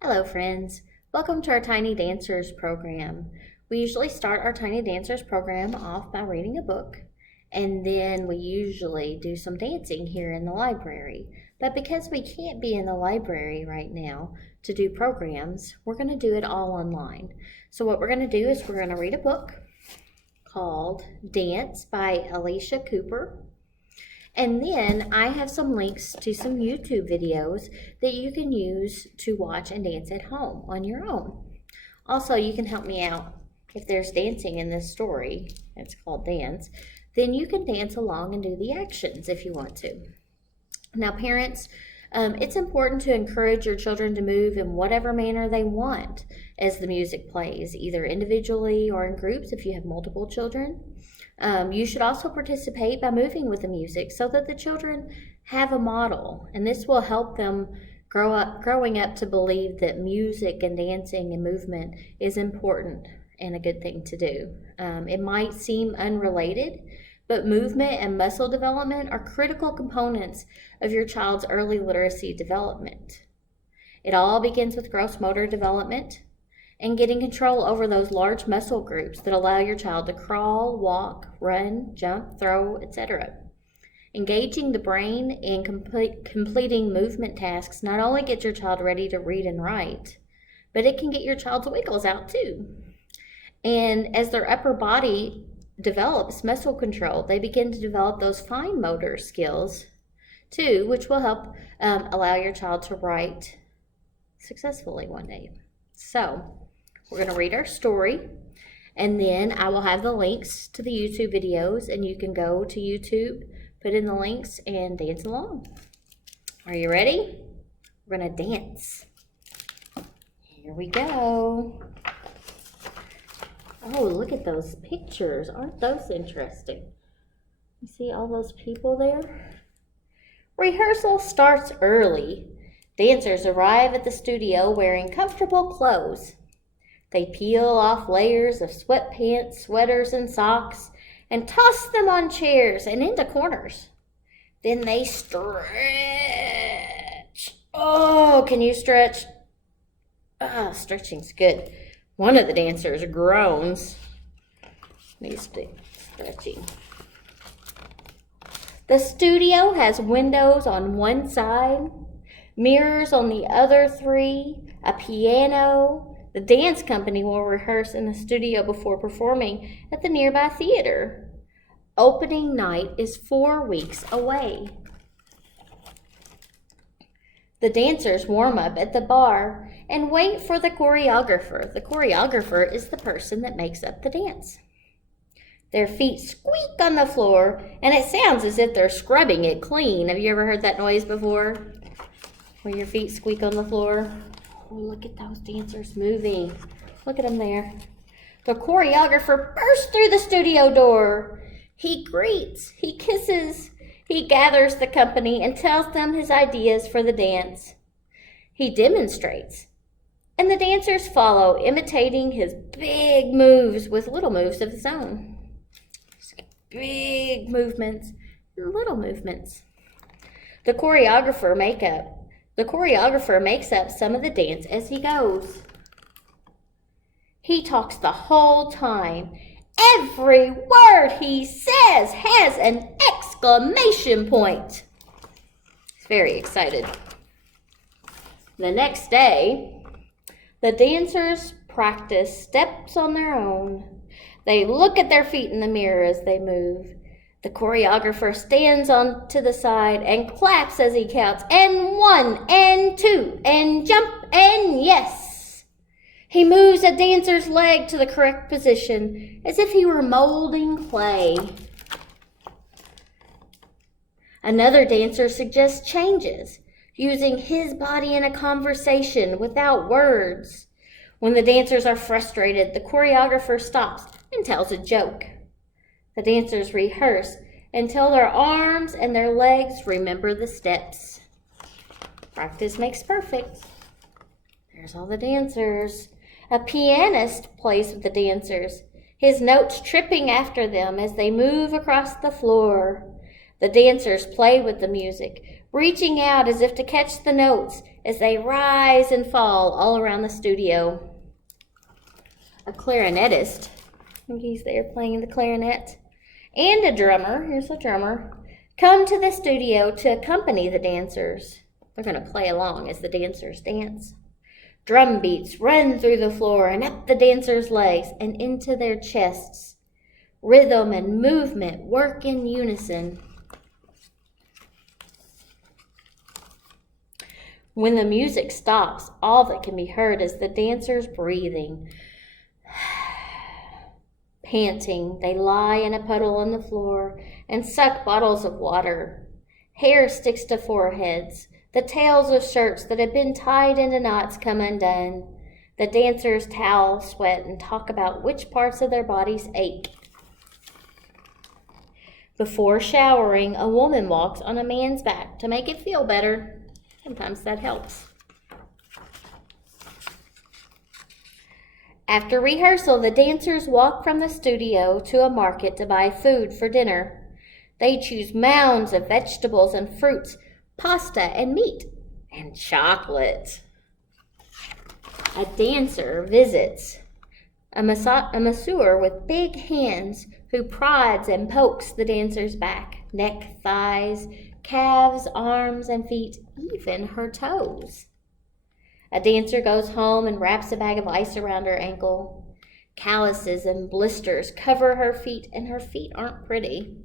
Hello friends, welcome to our Tiny Dancers program. We usually start our Tiny Dancers program off by reading a book, and then we usually do some dancing here in the library. But because we can't be in the library right now to do programs, we're going to do it all online. So what we're going to do is we're going to read a book called Dance by Alicia Cooper. And then I have some links to some YouTube videos that you can use to watch and dance at home on your own. Also, you can help me out if there's dancing in this story. It's called Dance. Then you can dance along and do the actions if you want to. Now, parents, it's important to encourage your children to move in whatever manner they want as the music plays, either individually or in groups if you have multiple children. You should also participate by moving with the music so that the children have a model, and this will help them growing up to believe that music and dancing and movement is important and a good thing to do. It might seem unrelated, but movement and muscle development are critical components of your child's early literacy development. It all begins with gross motor development and getting control over those large muscle groups that allow your child to crawl, walk, run, jump, throw, etc. Engaging the brain in completing movement tasks not only gets your child ready to read and write, but it can get your child's wiggles out too. And as their upper body develops muscle control, they begin to develop those fine motor skills too, which will help allow your child to write successfully one day. So, we're going to read our story, and then I will have the links to the YouTube videos, and you can go to YouTube, put in the links, and dance along. Are you ready? We're going to dance. Here we go. Oh, look at those pictures. Aren't those interesting? You see all those people there? Rehearsal starts early. Dancers arrive at the studio wearing comfortable clothes. They peel off layers of sweatpants, sweaters, and socks and toss them on chairs and into corners. Then they stretch. Oh, can you stretch? Stretching's good. One of the dancers groans. Needs to stretching. The studio has windows on one side, mirrors on the other three, a piano. The dance company will rehearse in the studio before performing at the nearby theater. Opening night is 4 weeks away. The dancers warm up at the bar and wait for the choreographer. The choreographer is the person that makes up the dance. Their feet squeak on the floor, and it sounds as if they're scrubbing it clean. Have you ever heard that noise before? Where your feet squeak on the floor? Oh, look at those dancers moving. Look at them there. The choreographer bursts through the studio door. He greets, he kisses, he gathers the company and tells them his ideas for the dance. He demonstrates, and the dancers follow, imitating his big moves with little moves of his own. Big movements and little movements. The choreographer makes up some of the dance as he goes. He talks the whole time. Every word he says has an exclamation point. He's very excited. The next day, the dancers practice steps on their own. They look at their feet in the mirror as they move. The choreographer stands on to the side and claps as he counts, and 1, and 2, and jump, and yes. He moves a dancer's leg to the correct position as if he were molding clay. Another dancer suggests changes, using his body in a conversation without words. When the dancers are frustrated, the choreographer stops and tells a joke. The dancers rehearse until their arms and their legs remember the steps. Practice makes perfect. There's all the dancers. A pianist plays with the dancers, his notes tripping after them as they move across the floor. The dancers play with the music, reaching out as if to catch the notes as they rise and fall all around the studio. A clarinetist, I think he's there playing the clarinet, and a drummer, here's a drummer, come to the studio to accompany the dancers. They're going to play along as the dancers dance. Drum beats run through the floor and up the dancers' legs and into their chests. Rhythm and movement work in unison. When the music stops, all that can be heard is the dancers breathing. Panting, they lie in a puddle on the floor and suck bottles of water. Hair sticks to foreheads. The tails of shirts that have been tied into knots come undone. The dancers towel, sweat, and talk about which parts of their bodies ache. Before showering, a woman walks on a man's back to make it feel better. Sometimes that helps. After rehearsal, the dancers walk from the studio to a market to buy food for dinner. They choose mounds of vegetables and fruits, pasta and meat, and chocolate. A dancer visits a masseur with big hands who prods and pokes the dancer's back, neck, thighs, calves, arms, and feet, even her toes. A dancer goes home and wraps a bag of ice around her ankle. Calluses and blisters cover her feet, and her feet aren't pretty.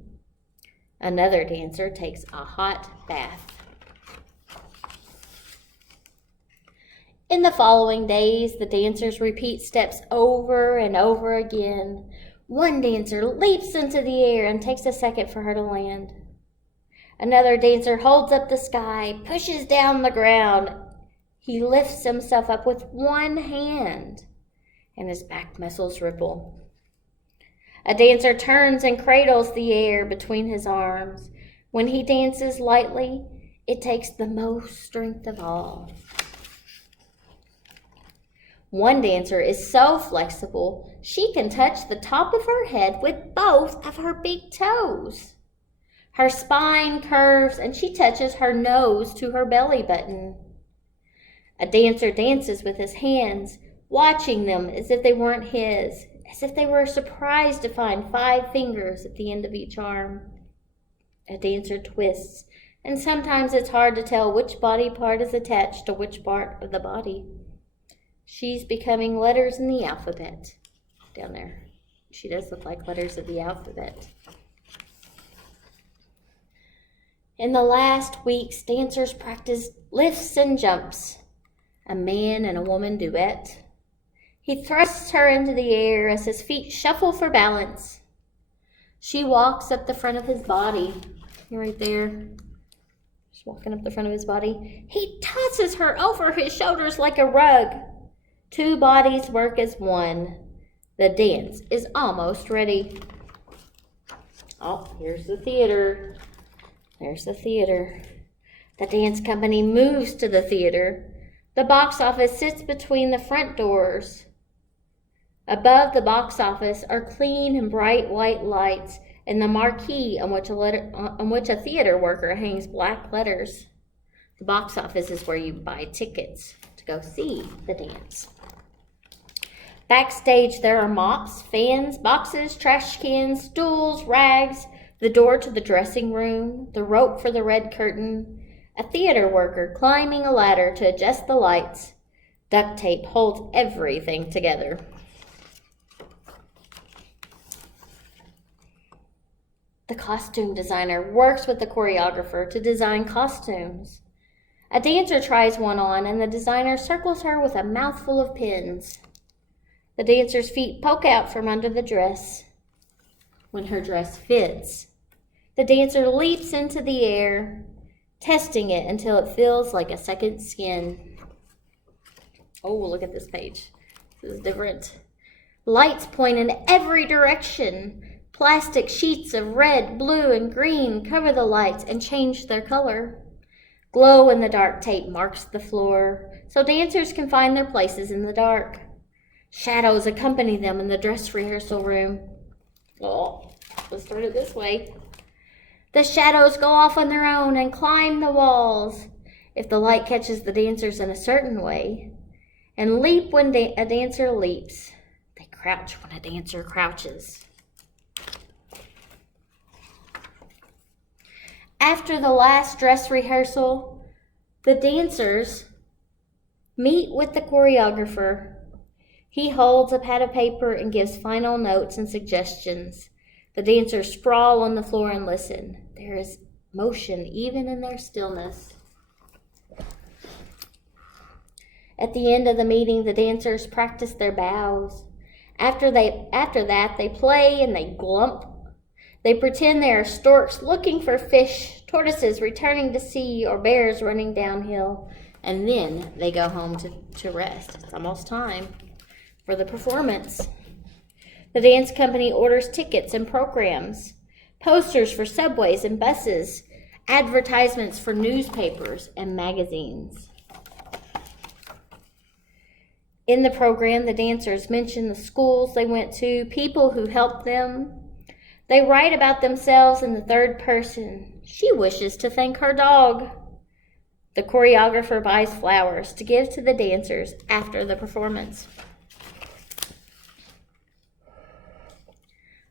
Another dancer takes a hot bath. In the following days, the dancers repeat steps over and over again. One dancer leaps into the air and takes a second for her to land. Another dancer holds up the sky, pushes down the ground. He lifts himself up with one hand, and his back muscles ripple. A dancer turns and cradles the air between his arms. When he dances lightly, it takes the most strength of all. One dancer is so flexible, she can touch the top of her head with both of her big toes. Her spine curves, and she touches her nose to her belly button. A dancer dances with his hands, watching them as if they weren't his, as if they were surprised to find 5 fingers at the end of each arm. A dancer twists, and sometimes it's hard to tell which body part is attached to which part of the body. She's becoming letters in the alphabet down there. She does look like letters of the alphabet. In the last weeks, dancers practiced lifts and jumps. A man and a woman duet. He thrusts her into the air as his feet shuffle for balance. She walks up the front of his body. You're right there. She's walking up the front of his body. He tosses her over his shoulders like a rug. 2 bodies work as one. The dance is almost ready. Oh, here's the theater. There's the theater. The dance company moves to the theater. The box office sits between the front doors. Above the box office are clean and bright white lights and the marquee on which a theater worker hangs black letters. The box office is where you buy tickets to go see the dance. Backstage, there are mops, fans, boxes, trash cans, stools, rags, the door to the dressing room, the rope for the red curtain, a theater worker climbing a ladder to adjust the lights. Duct tape holds everything together. The costume designer works with the choreographer to design costumes. A dancer tries one on, and the designer circles her with a mouthful of pins. The dancer's feet poke out from under the dress. When her dress fits, the dancer leaps into the air, testing it until it feels like a second skin. Oh, look at this page. This is different. Lights point in every direction. Plastic sheets of red, blue, and green cover the lights and change their color. Glow-in-the-dark tape marks the floor, so dancers can find their places in the dark. Shadows accompany them in the dress rehearsal room. Oh, let's start it this way. The shadows go off on their own and climb the walls if the light catches the dancers in a certain way, and leap when a dancer leaps. They crouch when a dancer crouches. After the last dress rehearsal, the dancers meet with the choreographer. He holds a pad of paper and gives final notes and suggestions. The dancers sprawl on the floor and listen. There is motion even in their stillness. At the end of the meeting, the dancers practice their bows. After that, they play and they glump. They pretend they are storks looking for fish, tortoises returning to sea, or bears running downhill. And then they go home to rest. It's almost time for the performance. The dance company orders tickets and programs, posters for subways and buses, advertisements for newspapers and magazines. In the program, the dancers mention the schools they went to, people who helped them. They write about themselves in the third person. She wishes to thank her dog. The choreographer buys flowers to give to the dancers after the performance.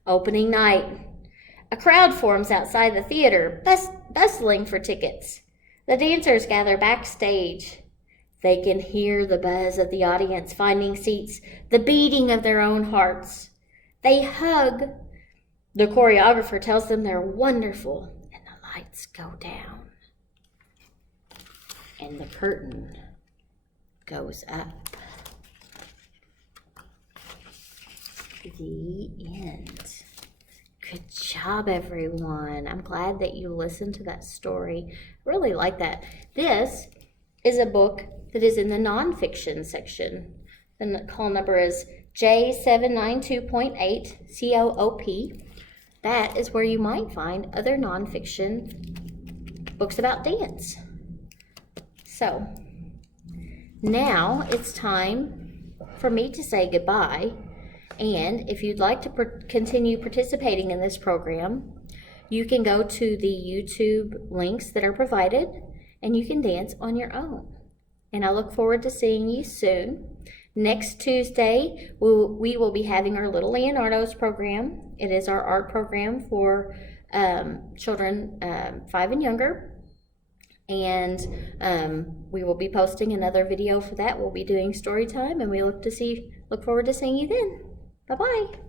Opening night. A crowd forms outside the theater, bustling for tickets. The dancers gather backstage. They can hear the buzz of the audience finding seats, the beating of their own hearts. They hug. The choreographer tells them they're wonderful, and the lights go down. And the curtain goes up. The end. Good job, everyone. I'm glad that you listened to that story. I really like that. This is a book that is in the nonfiction section. The call number is J792.8 COOP. That is where you might find other nonfiction books about dance. So, now it's time for me to say goodbye. And if you'd like to continue participating in this program, you can go to the YouTube links that are provided and you can dance on your own. And I look forward to seeing you soon. Next Tuesday, we will be having our Little Leonardo's program. It is our art program for children 5 and younger. And we will be posting another video for that. We'll be doing story time, and we look forward to seeing you then. Bye-bye.